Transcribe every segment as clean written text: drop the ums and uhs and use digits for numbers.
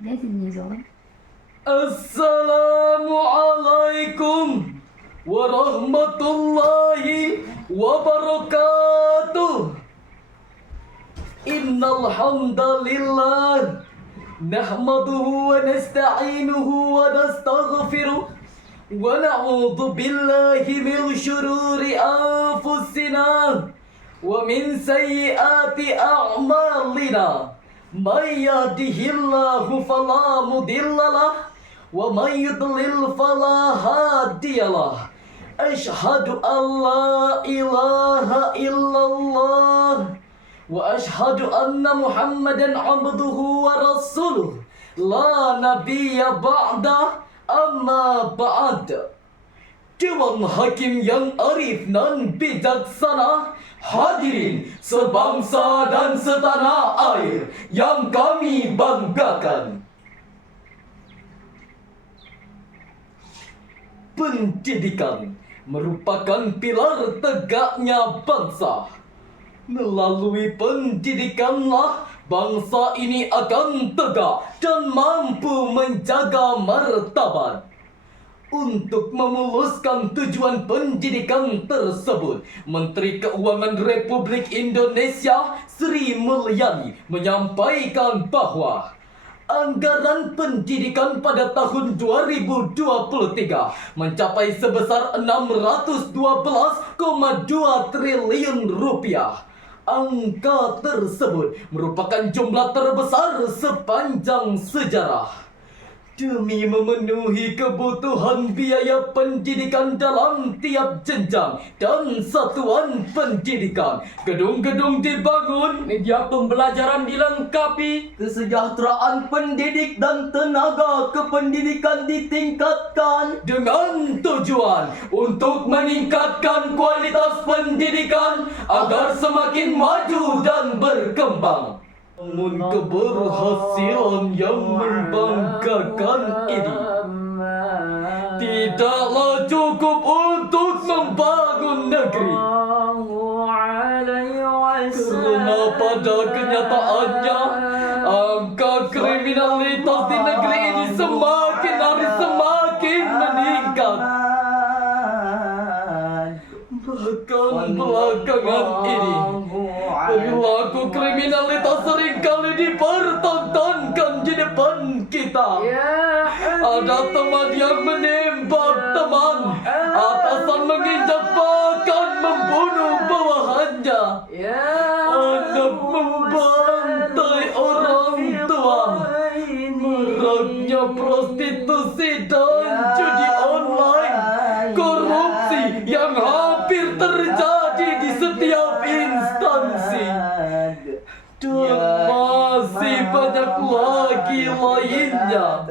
Assalamualaikum warahmatullahi wabarakatuh. Innal hamdalillah nahmaduhu wa nasta'inuhu wa nastaghfiruh wa na'udzu billahi min syururi anfusina wa min sayyiati a'malina. May yahdihillahu fala mudhillalah wa may yudlil fala hadiyalah. Asyhadu an la ilaha illallah wa asyhadu anna Muhammadan abduhu wa rasuluh. La nabiyya ba'da, amma ba'd. Dewan Hakim yang arif dan bijaksana, hadirin sebangsa dan setanah air yang kami banggakan. Pendidikan merupakan pilar tegaknya bangsa. Melalui pendidikanlah bangsa ini akan tegak dan mampu menjaga martabat. Untuk memuluskan tujuan pendidikan tersebut, Menteri Keuangan Republik Indonesia Sri Mulyani menyampaikan bahwa anggaran pendidikan pada tahun 2023 mencapai sebesar 612,2 triliun rupiah. Angka tersebut merupakan jumlah terbesar sepanjang sejarah. Demi memenuhi kebutuhan biaya pendidikan dalam tiap jenjang dan satuan pendidikan, gedung-gedung dibangun, media pembelajaran dilengkapi, kesejahteraan pendidik dan tenaga kependidikan ditingkatkan dengan tujuan untuk meningkatkan kualitas pendidikan agar semakin maju dan berkembang. Namun keberhasilan yang membanggakan ini tidaklah cukup untuk membangun negeri, karena pada kenyataannya angka kriminalitas di negeri ini semakin hari semakin meningkat. Bahkan belakangan ini perilaku kriminalitas seringkali dipertontonkan di depan kita. Ada teman yang menembak teman, atasan menginjak bahkan membunuh bawahannya, anak membantai orang tua, maraknya prostitusi dan judi online, korupsi yang hampir terjadi di setiap instansi, dan masih banyak lagi lainnya.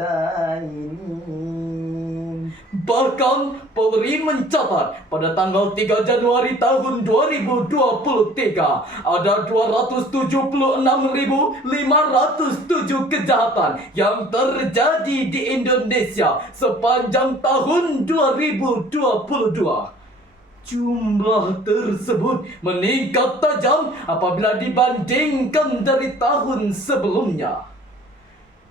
Bahkan Polri mencatat pada tanggal 3 Januari tahun 2023 ada 276.507 kejahatan yang terjadi di Indonesia sepanjang tahun 2022. Jumlah tersebut meningkat tajam apabila dibandingkan dari tahun sebelumnya.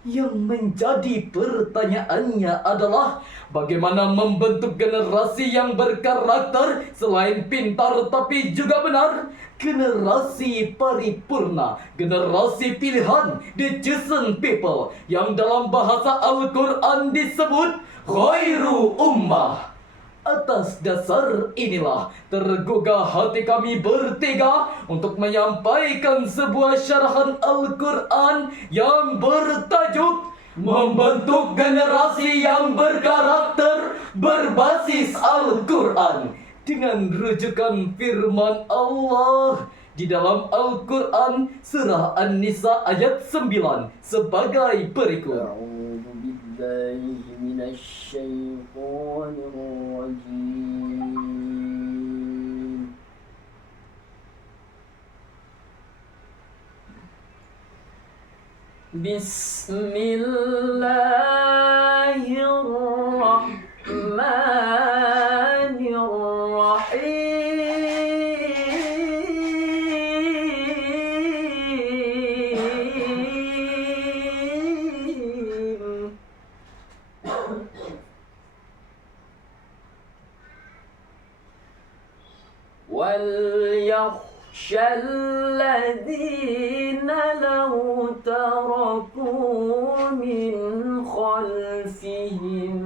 Yang menjadi pertanyaannya adalah bagaimana membentuk generasi yang berkarakter selain pintar tapi juga benar, generasi paripurna, generasi pilihan, the chosen people, yang dalam bahasa Al-Quran disebut khairu ummah. Atas dasar inilah tergugah hati kami bertiga untuk menyampaikan sebuah syarahan Al-Quran yang bertajuk Membentuk Generasi yang Berkarakter Berbasis Al-Quran, dengan rujukan firman Allah di dalam Al-Quran surah An-Nisa ayat 9 sebagai berikut. من الشيطان الرجيم بسم الله الرحمن الرحيم يخشى الذين لو تركوا من خلفهم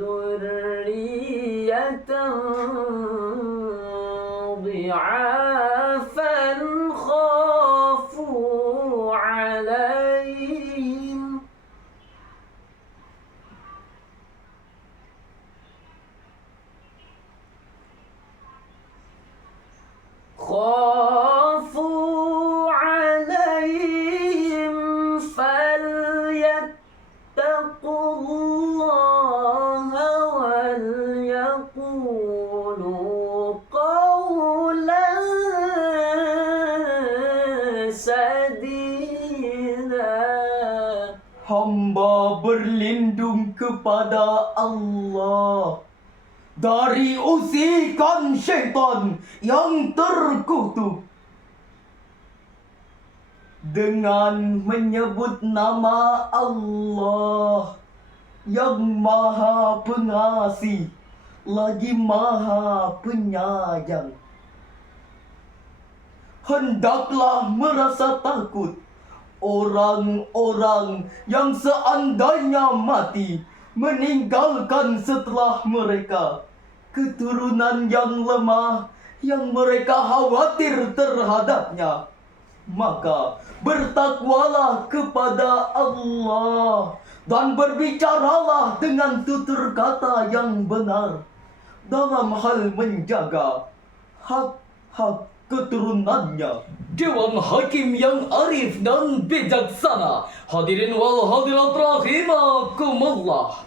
ذرية ضعافا خافوا عليهم فليتقوا الله وليقولوا قولا سديدا. Hamba berlindung kepada Allah dari usikan syaitan yang terkutuk. Dengan menyebut nama Allah yang Maha Pengasih lagi Maha Penyayang. Hendaklah merasa takut orang-orang yang seandainya mati meninggalkan setelah mereka keturunan yang lemah yang mereka khawatir terhadapnya. Maka bertakwalah kepada Allah dan berbicaralah dengan tutur kata yang benar dalam hal menjaga hak-hak keturunannya. Dewan Hakim yang arif dan bijaksana, hadirin wal hadirat rahimakumullah.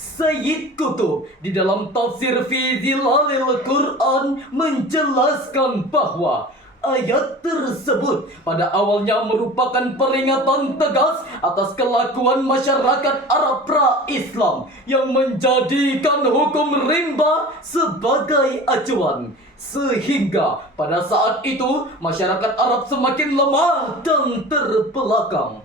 Sayyid Qutb di dalam tafsir fi Zilalil Quran menjelaskan bahwa ayat tersebut pada awalnya merupakan peringatan tegas atas kelakuan masyarakat Arab pra-Islam yang menjadikan hukum rimba sebagai acuan. Sehingga pada saat itu masyarakat Arab semakin lemah dan terbelakang.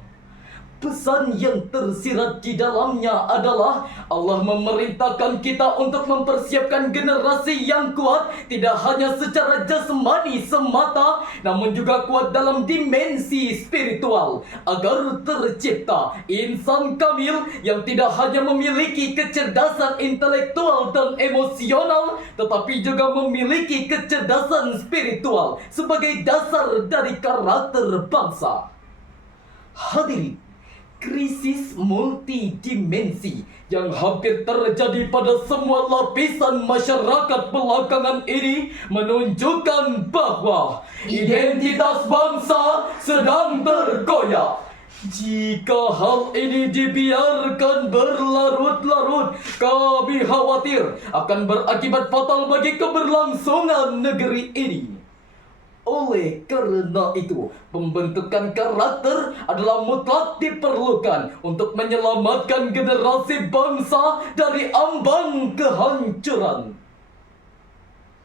Pesan yang tersirat di dalamnya adalah Allah memerintahkan kita untuk mempersiapkan generasi yang kuat tidak hanya secara jasmani semata, namun juga kuat dalam dimensi spiritual agar tercipta insan kamil yang tidak hanya memiliki kecerdasan intelektual dan emosional, tetapi juga memiliki kecerdasan spiritual sebagai dasar dari karakter bangsa. Hadirin, krisis multidimensi yang hampir terjadi pada semua lapisan masyarakat belakangan ini menunjukkan bahwa identitas bangsa sedang tergoyak. Jika hal ini dibiarkan berlarut-larut, kami khawatir akan berakibat fatal bagi keberlangsungan negeri ini. Oleh karena itu, pembentukan karakter adalah mutlak diperlukan untuk menyelamatkan generasi bangsa dari ambang kehancuran.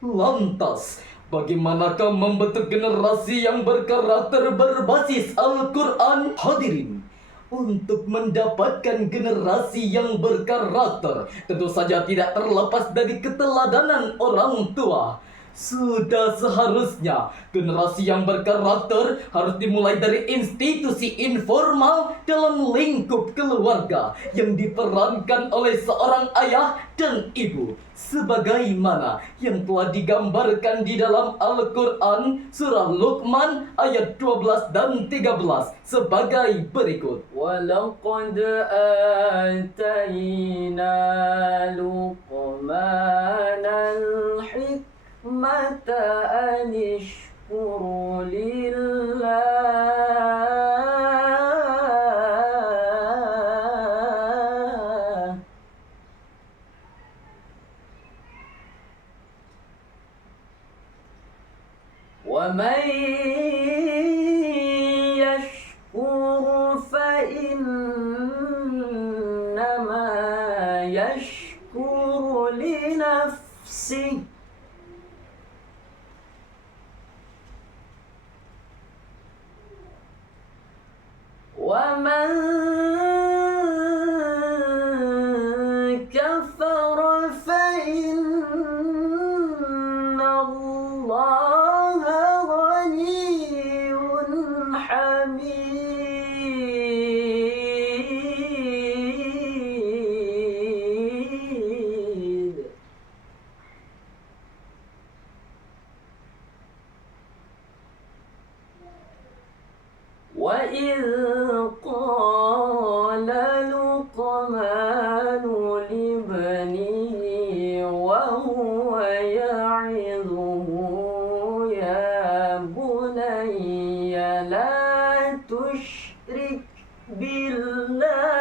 Lantas, bagaimanakah membentuk generasi yang berkarakter berbasis Al-Quran? Hadirin, untuk mendapatkan generasi yang berkarakter, tentu saja tidak terlepas dari keteladanan orang tua. Sudah seharusnya generasi yang berkarakter harus dimulai dari institusi informal dalam lingkup keluarga yang diperankan oleh seorang ayah dan ibu, sebagaimana yang telah digambarkan di dalam Al-Quran surah Luqman ayat 12 dan 13 sebagai berikut. وَلَقَدْ آتَيْنَا لُقْمَانَ الْحِكْمَةَ أَنِ اشْكُرْ لِلَّهِ وَمَنْ يَشْكُرْ فَإِنَّمَا يَشْكُرُ لِنَفْسِهِ وَمَنْ كَفَرَ فَإِنَّ اللَّهَ حميد وإذ قال لقمان لابنه وهو يعظه يا بني لا تشرك بالله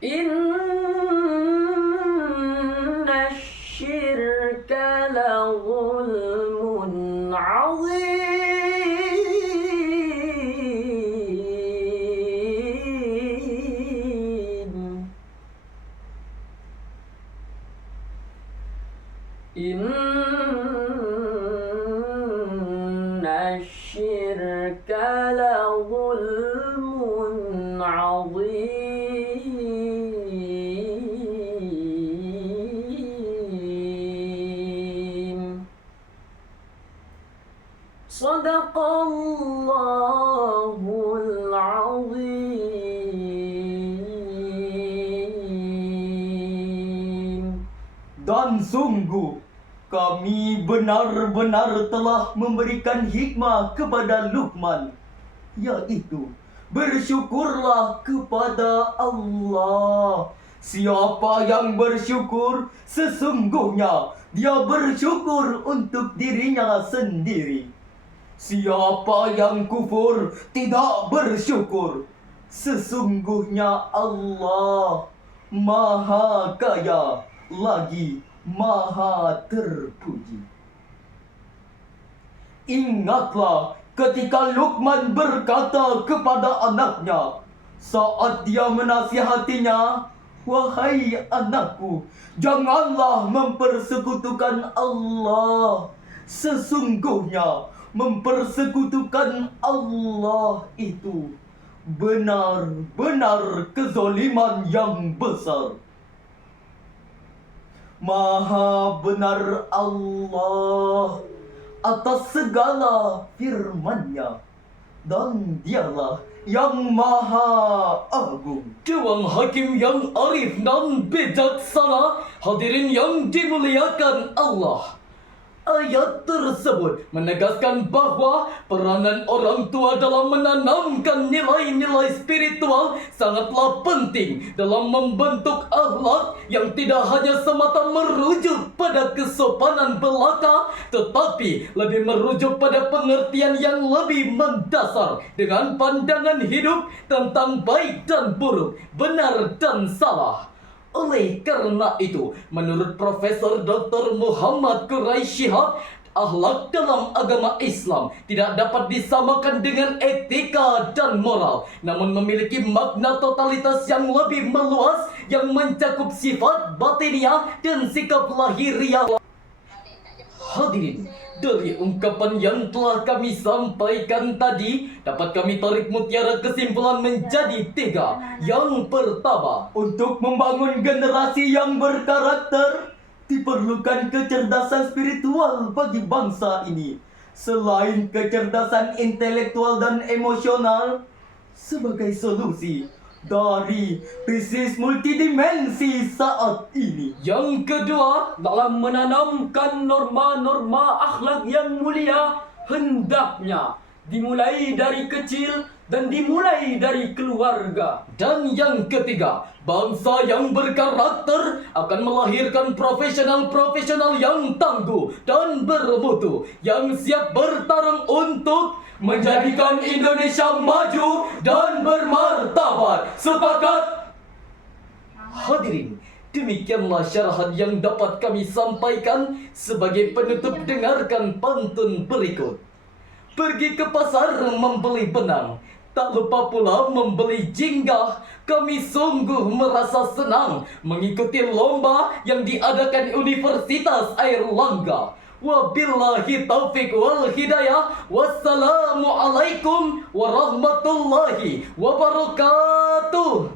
إن الشرك لظلم عظيم إن الشرك لظلم عظيم صدق الله العظيم. Dan sungguh kami benar-benar telah memberikan hikmah kepada Luqman, yaitu bersyukurlah kepada Allah. Siapa yang bersyukur, sesungguhnya dia bersyukur untuk dirinya sendiri. Siapa yang kufur, tidak bersyukur, sesungguhnya Allah Maha Kaya lagi Maha terpuji. Ingatlah ketika Luqman berkata kepada anaknya saat dia menasihatinya, "Wahai anakku, janganlah mempersekutukan Allah. Sesungguhnya mempersekutukan Allah itu benar-benar kezaliman yang besar." Maha benar Allah atas segala firman-Nya, dan dialah yang maha agung. Dewan Hakim yang arif dan bijaksana, hadirin yang dimuliakan Allah. Ayat tersebut menegaskan bahwa peranan orang tua dalam menanamkan nilai-nilai spiritual sangatlah penting dalam membentuk akhlak yang tidak hanya semata merujuk pada kesopanan belaka, tetapi lebih merujuk pada pengertian yang lebih mendasar dengan pandangan hidup tentang baik dan buruk, benar dan salah. Oleh karena itu, menurut Profesor Dr. Muhammad Quraisy Shihab, akhlak dalam agama Islam tidak dapat disamakan dengan etika dan moral, namun memiliki makna totalitas yang lebih meluas yang mencakup sifat batiniah dan sikap lahiriah. Hadirin, dari ungkapan yang telah kami sampaikan tadi, dapat kami tarik mutiara kesimpulan menjadi 3. Yang pertama, Untuk membangun generasi yang berkarakter, diperlukan kecerdasan spiritual bagi bangsa ini. Selain kecerdasan intelektual dan emosional, sebagai solusi dari krisis multidimensi saat ini. yang kedua, Dalam menanamkan norma-norma akhlak yang mulia, hendaknya dimulai dari kecil dan dimulai dari keluarga. dan yang ketiga, bangsa yang berkarakter akan melahirkan profesional-profesional yang tangguh dan bermutu, yang siap bertarung untuk menjadikan Indonesia maju dan bermartabat. Sepakat? Hadirin, demikianlah syarahan yang dapat kami sampaikan. Sebagai penutup, dengarkan pantun berikut. Pergi ke pasar membeli benang, tak lupa pula membeli jingga. Kami sungguh merasa senang mengikuti lomba yang diadakan Universitas Airlangga. Wabillahi taufiq wal hidayah. Wassalamualaikum warahmatullahi wabarakatuh.